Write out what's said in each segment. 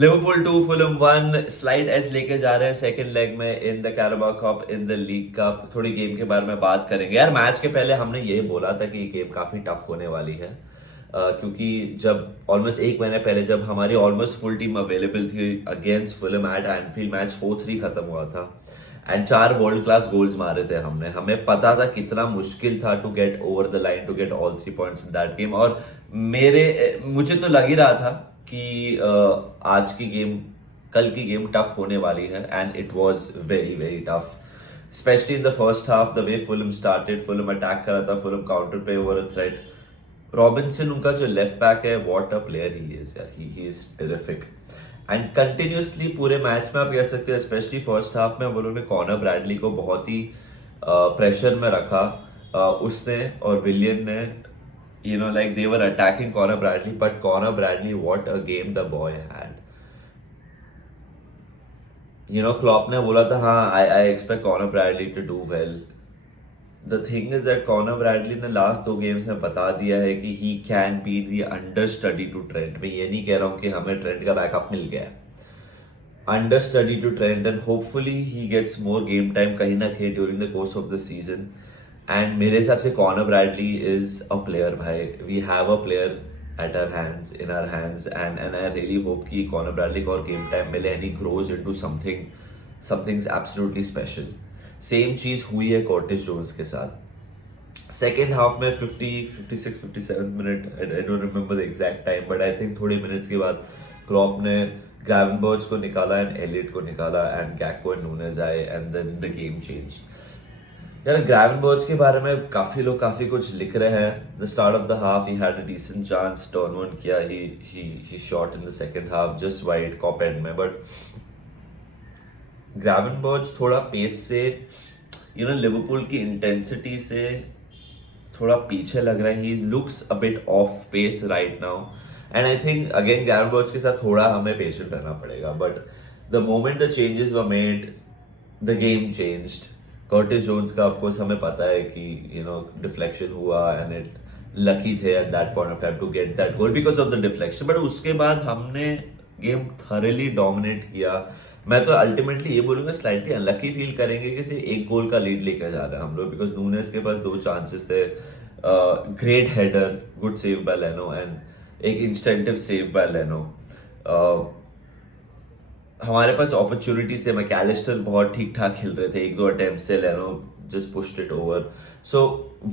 Liverpool 2 Fulham 1 slight as लेके जा रहे हैं सेकंड लेग में in the Carabao cup in the league cup. थोड़ी गेम के बारे में बात करेंगे यार। मैच के पहले हमने ये बोला था कि ये गेम काफी टफ होने वाली है, क्योंकि जब ऑलमोस्ट एक महीने पहले जब हमारी ऑलमोस्ट फुल टीम अवेलेबल थी against Fulham at Anfield, match 4-3 खत्म हुआ था एंड 4 वर्ल्ड क्लास गोल्स मारे थे हमने। हमें पता था कितना मुश्किल था to get over the line, to get all 3 points in that game. और मुझे तो लग ही रहा था कि आज की गेम, कल की गेम टफ होने वाली है and it was very very tough, specially in the first half. The way Fulham started, Fulham attack कर रहा था, फुलहम काउंटर पे ओवर अ थ्रेट। रॉबिन्सन उनका जो लेफ्ट बैक है, what a player he is यार, he is terrific. And continuously पूरे match में आप कह सकते हैं, स्पेशली फर्स्ट हाफ में, वो लोगों ने कॉनर ब्रैडली को बहुत ही प्रेशर में रखा। उसने और विलियन ने, like they were attacking Conor Bradley, but Conor Bradley, what a game the boy had. Klopp ने बोला था हाँ, I expect Conor Bradley to do well. The thing is that Conor Bradley ने लास्ट 2 गेम्स में बता दिया है कि he can be the understudy to Trent। मैं ये नहीं कह रहा हूँ कि हमें ट्रेंट का बैकअप मिल गया है, understudy to Trent, and hopefully he gets more game time कहीं ना कहीं during the course of the season. And मेरे हिसाब से Connor Bradley is a player भाई। We have a player at our hands, in our hands, and I really hope कि Connor Bradley को और गेम टाइम मिले and he grows into something absolutely special. Same चीज हुई है Curtis Jones के साथ। सेकेंड हाफ में 56 minute, I don't remember the exact time, but I think थोड़े मिनट्स के बाद क्लॉप ने ग्रावेनबर्च को निकाला एंड एलियट को निकाला एंड गैक्पो एंड नूनेज आए and then the game change. यार ग्रावेनबर्च के बारे में काफी लोग काफी कुछ लिख रहे हैं। The start of the half he had a decent chance, turn on किया, he shot in the second half just wide Kop end में, बट ग्रावेनबर्च थोड़ा पेस से, लिवरपूल की इंटेंसिटी से थोड़ा पीछे लग रहा है। He looks a bit off pace right now and I think again Gravenberch के साथ थोड़ा हमें पेशेंट रहना पड़ेगा। But the moment the changes were made, the game changed. Curtis Jones का ऑफ कोर्स हमें पता है कि डिफ्लेक्शन हुआ एंड इट लकी थे at that point of time to get that goal because of the deflection, but उसके बाद हमने गेम थॉरली डोमिनेट किया। मैं तो अल्टीमेटली ये बोलूंगा स्लाइटली अनलकी फील करेंगे कि सिर्फ एक गोल का लीड लेकर जा रहे हैं हम लोग, बिकॉज नूनेस के पास 2 चांसेस थे, great header, good save by Leno and एक इंस्टेंटिव सेव बाय लेनो। हमारे पास अपॉर्चुनिटी से मैकलिस्टर बहुत ठीक ठाक खेल रहे थे, 1-2 अटेम्प्ट से लेनो जस्ट पुश्ड इट ओवर। सो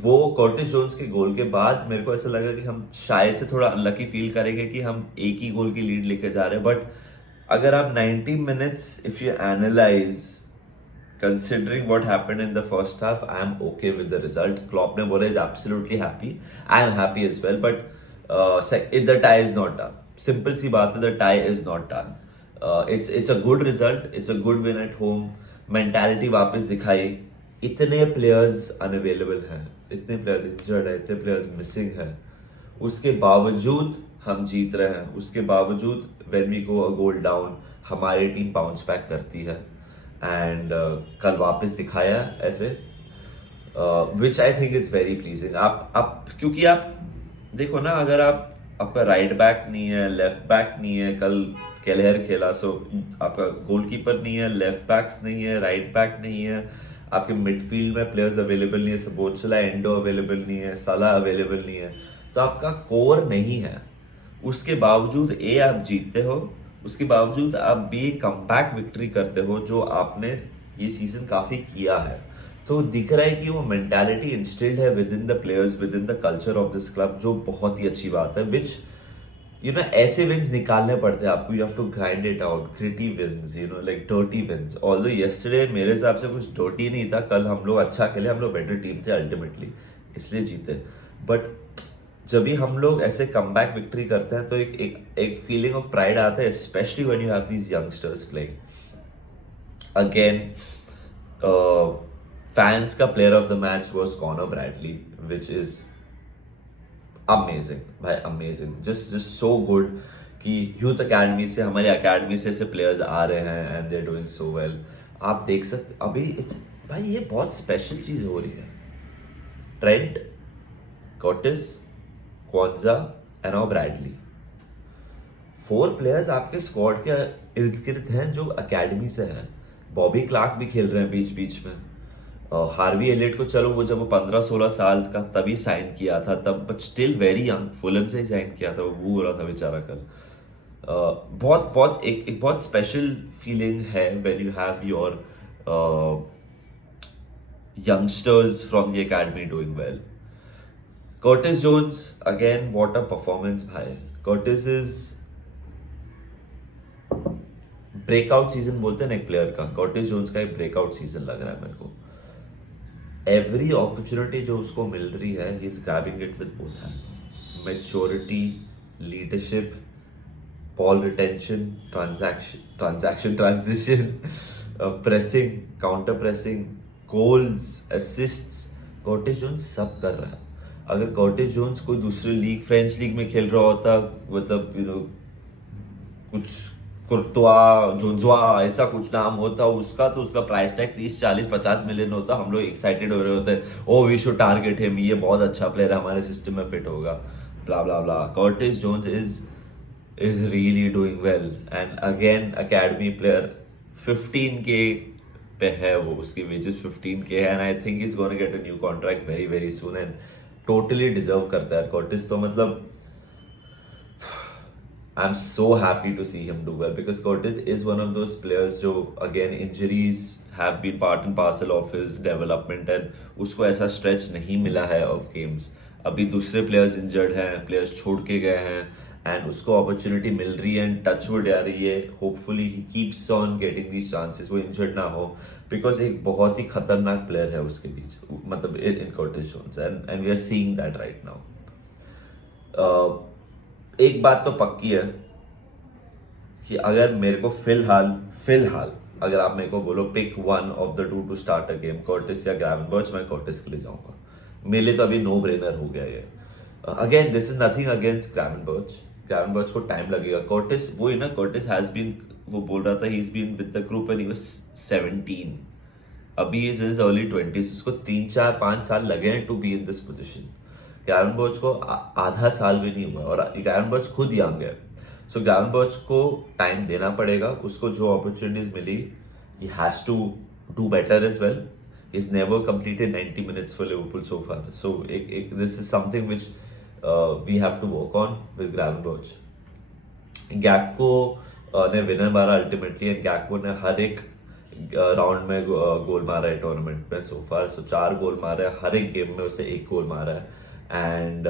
वो कर्टिस जोन्स के गोल के बाद मेरे को ऐसा लगा कि हम शायद से थोड़ा अनलकी फील करेंगे कि हम एक ही गोल की लीड लेके जा रहे हैं। बट अगर आप 90 minutes if you analyse considering what happened in the first half, I am okay with the result. Klopp ne bola is absolutely happy. I am happy as well, but the tie is not done. Simple सी बात है, the tie is not done. It's a good result. It's a good win at home. Mentality वापस दिखाई। इतने players unavailable हैं, इतने players injured हैं, इतने players missing हैं, उसके बावजूद हम जीत रहे हैं। उसके बावजूद when we go a goal down, हमारी टीम बाउंस बैक करती है एंड कल वापस दिखाया ऐसे, which I think is very pleasing. आप क्योंकि आप देखो ना, अगर आपका राइट बैक नहीं है, लेफ्ट बैक नहीं है, कल केलहर खेला, सो आपका गोलकीपर नहीं है, लेफ्ट बैक्स नहीं है, राइट बैक नहीं है, आपके मिडफील्ड में प्लेयर्स अवेलेबल नहीं है, सबोचला एंडो अवेलेबल नहीं है, साला अवेलेबल नहीं है, तो आपका कोर नहीं है। उसके बावजूद आप जीतते हो, उसके बावजूद आप भी कमबैक विक्ट्री करते हो, जो आपने ये सीजन काफी किया है। तो दिख रहा है कि वो मेंटालिटी इंस्टिल्ड है with in the players, with in the culture of this club, जो बहुत ही अच्छी बात है। विच ऐसे विन्स निकालने पड़ते हैं आपको, you have to grind it out, gritty wins, like dirty wins. Although yesterday मेरे हिसाब से कुछ डर्टी नहीं था, कल हम लोग अच्छा खेले, हम लोग बेटर टीम थे अल्टीमेटली, इसलिए जीते। बट जब भी हम लोग ऐसे कमबैक विक्ट्री करते हैं तो एक फीलिंग ऑफ प्राइड आता है, specially when you have these youngsters playing. Again fans का player of the match was Connor Bradley, which is amazing भाई, अमेजिंग, जस्ट सो गुड कि यूथ अकेडमी से, हमारी अकेडमी से ऐसे प्लेयर्स आ रहे हैं and they are doing so well. आप देख सकते अभी भाई ये बहुत स्पेशल चीज हो रही है। Trent, Curtis, kwanza and now Bradley, 4 players आपके स्क्वाड के इर्द गिर्द हैं जो अकेडमी से हैं। बॉबी क्लार्क भी खेल रहे हैं बीच बीच में। हार्वी एलियट को चलो वो जब वो 15-16 साल का तभी साइन किया था तब, but still very young, Fulham से ही साइन किया था, वो हो रहा था बेचारा कल। बहुत बहुत एक बहुत स्पेशल फीलिंग है when you have your youngsters from the academy doing well. Curtis Jones, again, what a performance, bhai. Curtis is breakout season बोलते हैं ना एक प्लेयर का, कर्टिस जोन्स का एक ब्रेकआउट सीजन लग रहा है मेरे को। एवरी अपॉर्चुनिटी जो उसको मिल रही है, he is grabbing it with both hands. Maturity, leadership, ball retention, transition, pressing, counter pressing, goals, assists, Curtis Jones सब कर रहा है। अगर कर्टिस जोन्स कोई दूसरी लीग, फ्रेंच लीग में खेल रहा होता, मतलब कुछ कुर्तवा, जोंजवा, ऐसा कुछ नाम होता उसका, तो उसका प्राइस टैग 30, 40, 50 मिलियन होता। हम लोग एक्साइटेड हो रहे होते, oh we should target him, ये बहुत अच्छा प्लेयर है, हमारे सिस्टम में फिट होगा, blah blah blah. Curtis Jones is really doing well, and again academy player. 15K पे है वो, उसकी वेजेस 15K है, and I think is gonna get a new contract very very soon, and totally deserve करता है Curtis. तो मतलब I'm so happy to see him do well, because Curtis is one of those players जो again injuries have been part and parcel of his development, and उसको ऐसा stretch नहीं मिला है of games। अभी दूसरे players injured हैं, players छोड़ के गए हैं, and उसको opportunity मिल रही है, and touchwood आ रही है। Hopefully he keeps on getting these chances, वो injured ना हो, because एक बहुत ही खतरनाक player है उसके बीच, मतलब in Curtis Jones, and we are seeing that right now। एक बात तो पक्की है कि अगर मेरे को फिलहाल अगर आप मेरे को बोलो pick one of the two to start a game, Curtis या ग्रावेनबर्च, मैं कर्टिस के लिए जाऊंगा। मेरे लिए तो अभी नो ब्रेनर हो गया ये। Again this is nothing against Gravenberch को टाइम लगेगा। कर्टिस वो है ना, कर्टिस हैज बीन, वो बोल रहा था he is been with the group and he was 17, अभी इज इन अर्ली 20s, उसको 3, 4, 5 साल लगे हैं to be in this position. Gravenberch को आधा साल भी नहीं हुआ, और ग्रावेनबर्च खुद यंग है, सो ग्रावेनबर्च को टाइम देना पड़ेगा। उसको जो अपॉर्चुनिटीज मिली, he has to do better as well. He's never completed 90 minutes for Liverpool so far, so this is something which we have to work on with Gravenberch। गैक्पो ने विनर मारा ultimately, and गैक्पो ने हर एक round में गोल मारा है tournament में सो फार। सो 4 गोल मारा है, हर एक गेम में उसे 1 गोल मारा है। एंड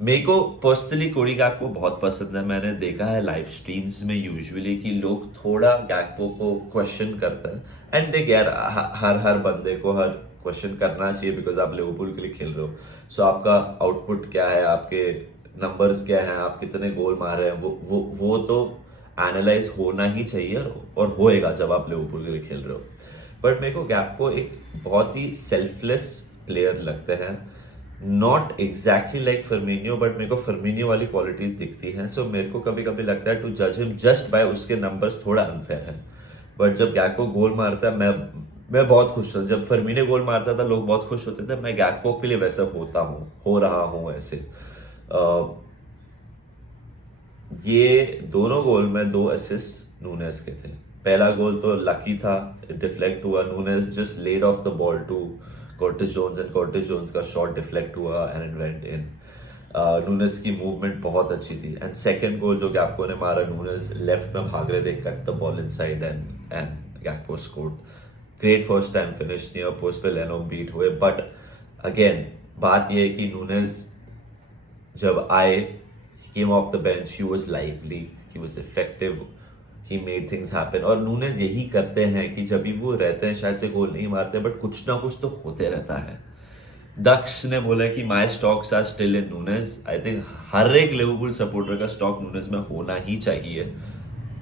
मेरे को पर्सनली कोडी गैक्पो बहुत पसंद है। मैंने देखा है लाइव स्ट्रीम्स में यूजुअली कि लोग थोड़ा गैक्पो को क्वेश्चन करते हैं, एंड देख यार, हर बंदे को हर क्वेश्चन करना चाहिए, बिकॉज आप लिवरपूल के लिए खेल रहे हो। सो आपका आउटपुट क्या है, आपके नंबर्स क्या हैं, आप कितने गोल मार रहे हैं, वो तो एनालाइज होना ही चाहिए, और होएगा जब आप लिवरपूल के लिए खेल रहे हो। बट मेरे को गैक्पो एक बहुत ही सेल्फलेस प्लेयर लगते हैं, नॉट एग्जैक्टली लाइक फर्मिनियो, बट मेरे को फर्मिनियो वाली क्वालिटीज दिखती हैं। सो मेरे को कभी कभी लगता है टू जज हिम जस्ट बाय उसके नंबर्स थोड़ा अनफेयर है। बट जब गैक्पो गोल मारता है, मैं बहुत खुश था। जब फर्मिनियो गोल मारता था लोग बहुत खुश होते थे, मैं गैक्पो के लिए वैसा हो रहा हूँ ऐसे। ये दोनों गोल में 2 असिस्ट नूनेस के थे। पहला गोल तो लकी था, डिफ्लेक्ट हुआ, Nunez just laid off the ball to Curtis Jones, and Curtis Jones का शॉट डिफ्लेक्ट हुआ and it went in. Nunez की मूवमेंट बहुत अच्छी थी। एंड सेकंड गोल जो गैक्पो ने मारा, नूनेस लेफ्ट में भाग रहे थे, cut the ball inside and Gakpo scored. Great first time finish, near post पे लेनो बीट हुए। बट अगेन बात यह है कि नूनेस जब आए, he came off the bench, he was lively, he was effective, he made things happen। और Nunes यही करते हैं कि जब भी वो रहते हैं, शायद से गोल नहीं मारते, बट कुछ ना कुछ तो होते रहता है। दक्ष ने बोला कि my stocks are still in Nunez. I think हर एक लिवरपूल सपोर्टर का स्टॉक नूनेस में होना ही चाहिए।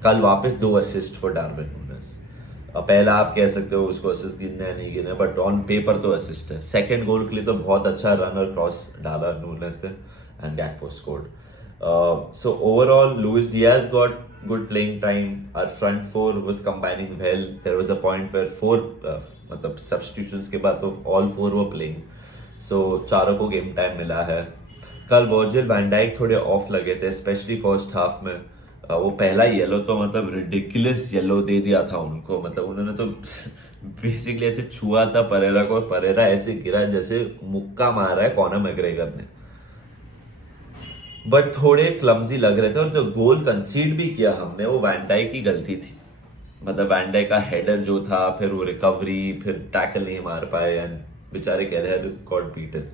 कल वापस 2 असिस्ट फॉर डार्विन नूनेस। पहला आप कह सकते हो उसको असिस्ट गिनना है नहीं गिनना, बट ऑन पेपर तो असिस्ट है। सेकंड गोल के लिए तो बहुत अच्छा रन और क्रॉस डाला नूनेस ने, and Gakpo scored. So overall, Luis Diaz got good playing time. Our front four was combining well. There was a point where 4 मतलब substitutions के बाद तो all 4 were playing. So चारों को गेम टाइम मिला है। कल वर्जिल वैन डाइक थोड़े ऑफ लगे थे, स्पेशली फर्स्ट हाफ में। वो पहला येलो तो मतलब रिडिकुलस येलो दे दिया था उनको, मतलब उन्होंने तो बेसिकली ऐसे छुआ था परेरा को, और परेरा ऐसे गिरा जैसे मुक्का मारा है कॉनर मैग्रेगर ने। बट थोड़े क्लमजी लग रहे थे, और जो गोल कंसीड भी किया हमने वो वैन डाइक की गलती थी। मतलब वैन डाइक का हेडर जो था, फिर वो रिकवरी, फिर टैकल नहीं मार पाए, एंड बेचारे Kelleher got beaten.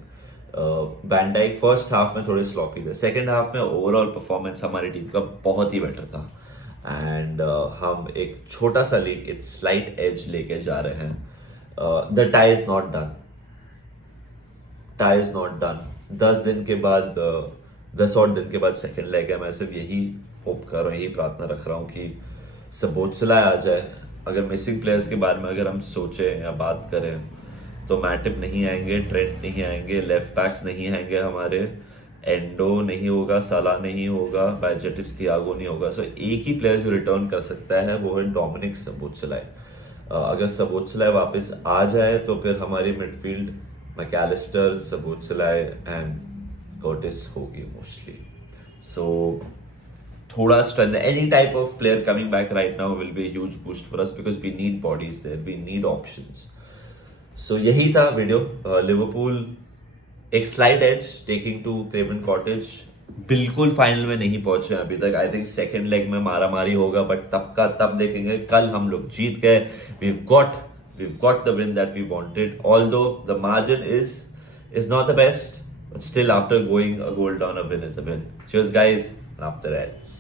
Van Dijk first half में थोड़े स्लॉपी थे, सेकंड हाफ में ओवरऑल परफॉर्मेंस हमारी टीम का बहुत ही बेटर था। एंड हम एक छोटा सा लीग, इट्स स्लाइट एज लेके जा रहे हैं। The tie is not done, tie is not done. 10 दिन के बाद 10 और दिन के बाद सेकेंड लेग है। मैं सिर्फ यही होप कर रहा हूँ, यही प्रार्थना रख रहा हूँ कि सबोत्सलाय आ जाए। अगर मिसिंग प्लेयर्स के बारे में अगर हम सोचें या बात करें तो मैटिप नहीं आएंगे, ट्रेंट नहीं आएंगे, लेफ्ट बैक्स नहीं आएंगे हमारे, एंडो नहीं होगा, साला नहीं होगा, बैजेटिस थियागो नहीं होगा। सो एक ही प्लेयर जो रिटर्न कर सकता है वो है डोमिनिक सबोत्सलाय। अगर सबोत्सलाय वापस आ जाए तो फिर हमारी midfield Mac Allister, Szoboszlai and Curtis होगी मोस्टली। सो थोड़ा strength, any type of player coming back right now will be huge boost for us because we need bodies there, we need options. So यही था video. Liverpool एक slide as taking to Craven Cottage, बिल्कुल final में नहीं पहुंचे अभी तक। I think second leg में मारा मारी होगा, बट तब का तब देखेंगे। कल हम लोग जीत गए, we've got the win that we wanted, although the margin is not the best, but still after going a goal down, a win is a win. Cheers guys, and up the Reds.